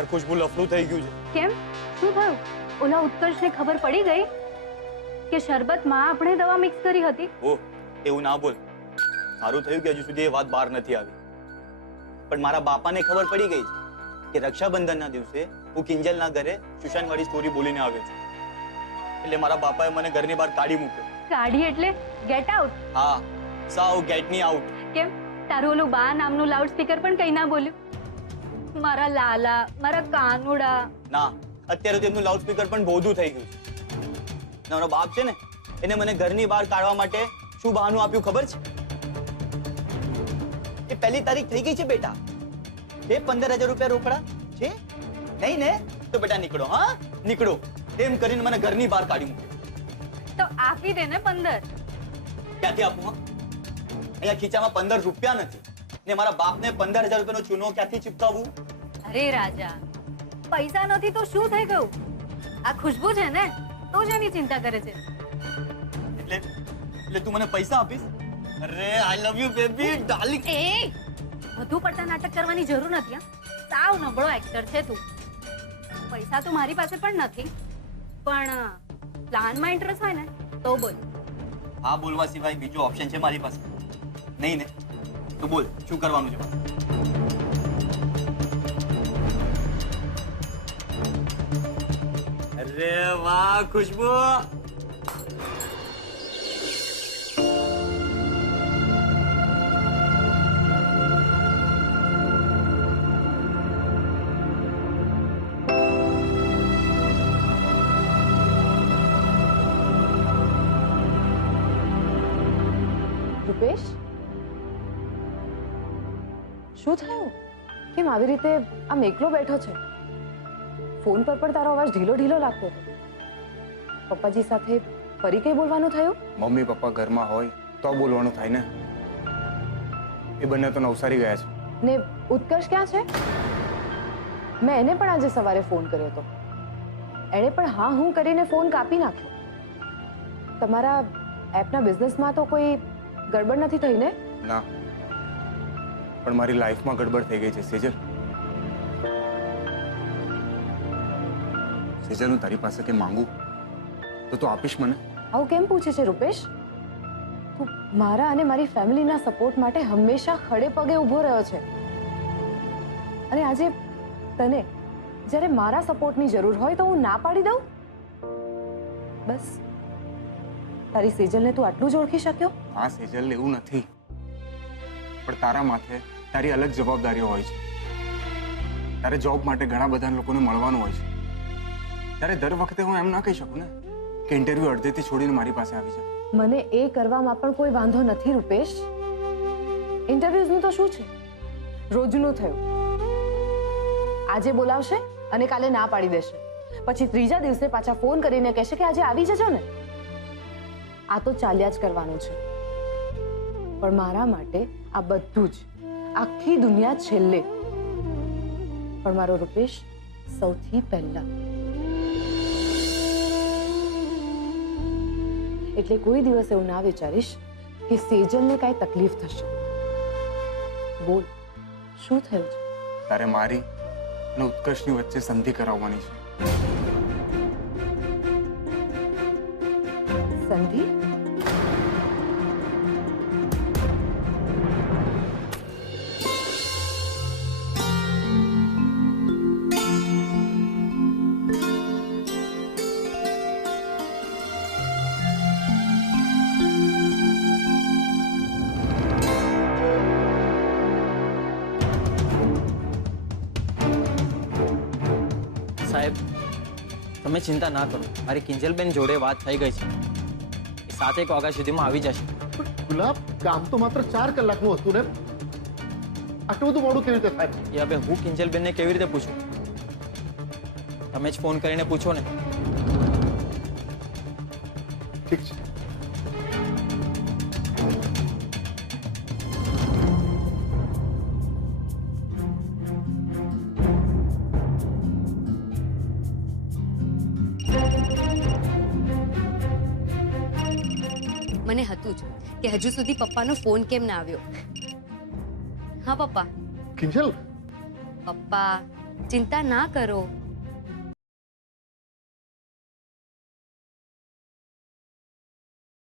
યાર ખુશ્બુ લફડું થઈ ગયું છે. કેમ શું થયું? ઓલા ઉત્કર્ષને ખબર પડી ગઈ કે શરબતમાં આપણે દવા મિક્સ કરી હતી? ઓહ, એવું ના બોલ. સારું થયું કે હજુ સુધી એ વાત બહાર નથી આવી. પણ મારા બાપાને ખબર પડી ગઈ છે કે રક્ષાબંધનના દિવસે હું કિંજલના ઘરે સુશાંતવાળી સ્ટોરી બોલીને આવ્યો છું. એટલે મારા બાપાએ મને ઘરની બહાર કાઢી મૂક્યો. કાઢી એટલે ગેટ આઉટ? હા, સાવ ગેટ મી આઉટ. કેમ તારું ઓલું બા નામનું લાઉડ સ્પીકર પણ કઈ ના બોલ્યું? મારા લાલા, મારા કાનુડા. ના, અત્યારે તો એમનું લાઉડ સ્પીકર પણ બોધું થઈ ગયું છે. મારો બાપ છે ને, એને મને ઘરની બહાર કાઢવા માટે શું બહાનું આપ્યું ખબર છે? એ પહેલી તારીખ થઈ ગઈ છે બેટા. એ 15,000 રૂપિયા રોકડા છે નહીં ને? તો બેટા નીકળો, હા નીકળો. એમ કરીને મને ઘરની બહાર કાઢી મૂક્યો. તો આપી દે ને 15. ક્યાંથી આપું? હા, અહીંયા ખીચામાં 15 રૂપિયા નથી ને મારા બાપને 15,000 રૂપિયાનો ચૂનો ક્યાંથી ચિપકાવું? અરે રાજા, પૈસા નથી તો શું થઈ ગયું? આ ખુશ્બુ છે ને, તો જ એની ચિંતા કરે છે. એટલે તું મને પૈસા આપીશ? અરે આઈ લવ યુ બેબી ડાર્લિંગ. એ વધુ પડતા નાટક કરવાની જરૂર નથી. હા, સાવ નબળો એક્ટર છે તું. પૈસા તો મારી પાસે પણ નથી, પણ પ્લાનમાં ઇન્ટરેસ્ટ હોય ને તો બોલ. હા, બોલવા સિવાય બીજો ઓપ્શન છે મારી પાસે? નહીં ને? તો બોલ, શું કરવાનું છે? અરે વાહ ખુશ્બુ. રૂપેશ, શું થયું? કેમ આવી રીતે આમ એકલો બેઠો છે? ફોન પર પણ તારો અવાજ ઢીલો ઢીલો લાગતો હતો. પપ્પાજી સાથે ફરી કઈ બોલવાનું થયું? મમ્મી પપ્પા ઘરમાં હોય તો બોલવાનું થાય ને. એ બંને તો નવસારી ગયા છે. ને ઉત્કર્ષ ક્યાં છે? મેં એને પણ આજે સવારે ફોન કર્યો હતો. એણે પણ હા હું કરીને ફોન કાપી નાખ્યો. તમારા એપના બિઝનેસમાં તો કોઈ ગડબડ નથી થઈ ને? ના, પણ મારી લાઈફમાં ગડબડ થઈ ગઈ છે સેજલ. સેજલ, હું તારી પાસે કે માંગુ તો તું આપીશ મને? આવું કેમ પૂછે છે રૂપેશ? તું મારા અને મારી ફેમિલીના સપોર્ટ માટે હંમેશા ખડે પગે ઊભો રહ્યો છે, અને આજે તને જ્યારે મારા સપોર્ટની જરૂર હોય તો હું ના પાડી દઉં? બસ તારી સેજલને તું આટલું જ ઓળખી શક્યો? હા સેજલ, એવું નથી, પણ તારા માથે તારી અલગ જવાબદારીઓ હોય છે. તારે જોબ માટે ઘણા બધા લોકોને મળવાનું હોય છે. ત્યારે દર વખતે હું એમ ના કહી શકું ને કે ઇન્ટરવ્યુ અડધેથી છોડીને મારી પાસે આવી જાય. મને એ કરવામાં પણ કોઈ વાંધો નથી રૂપેશ. ઇન્ટરવ્યુઝનું તો શું છે, રોજનું થયું. આજે બોલાવશે અને કાલે ના પાડી દેશે, પછી ત્રીજા દિવસે પાછા ફોન કરીને કહેશે કે આજે આવી જજો ને. આ તો ચાલ્યા જ કરવાનું છે. પણ મારા માટે આ બધું જ, આખી દુનિયા છેલ્લે, પણ મારો રૂપેશ સૌથી પહેલા. એટલે કોઈ દિવસ એવું ના વિચારીશ કે સેજલને કાંઈ તકલીફ થશે. બોલ, શું થયું છે? તારે મારી અને ઉત્કર્ષની વચ્ચે સંધિ કરાવવાની છે. સંધિ? સાહેબ, તમે ચિંતા ના કરો, મારી કિંજલબેન જોડે વાત થઈ ગઈ છે. એ 7-1 વાગ્યા સુધીમાં આવી જશે. ગુલાબ, કામ તો માત્ર 4 કલાકનું હતું ને, આટલું બધું મોડું કેવી રીતે થાય? એ હવે હું કિંજલબેનને કેવી રીતે પૂછું? તમે જ ફોન કરીને પૂછો ને. ઠીક છે. મને હતું જ કે હજુ સુધી પપ્પાનો ફોન કેમ ના આવ્યો. હા પપ્પા. કિંજલ, પપ્પા ચિંતા ના કરો,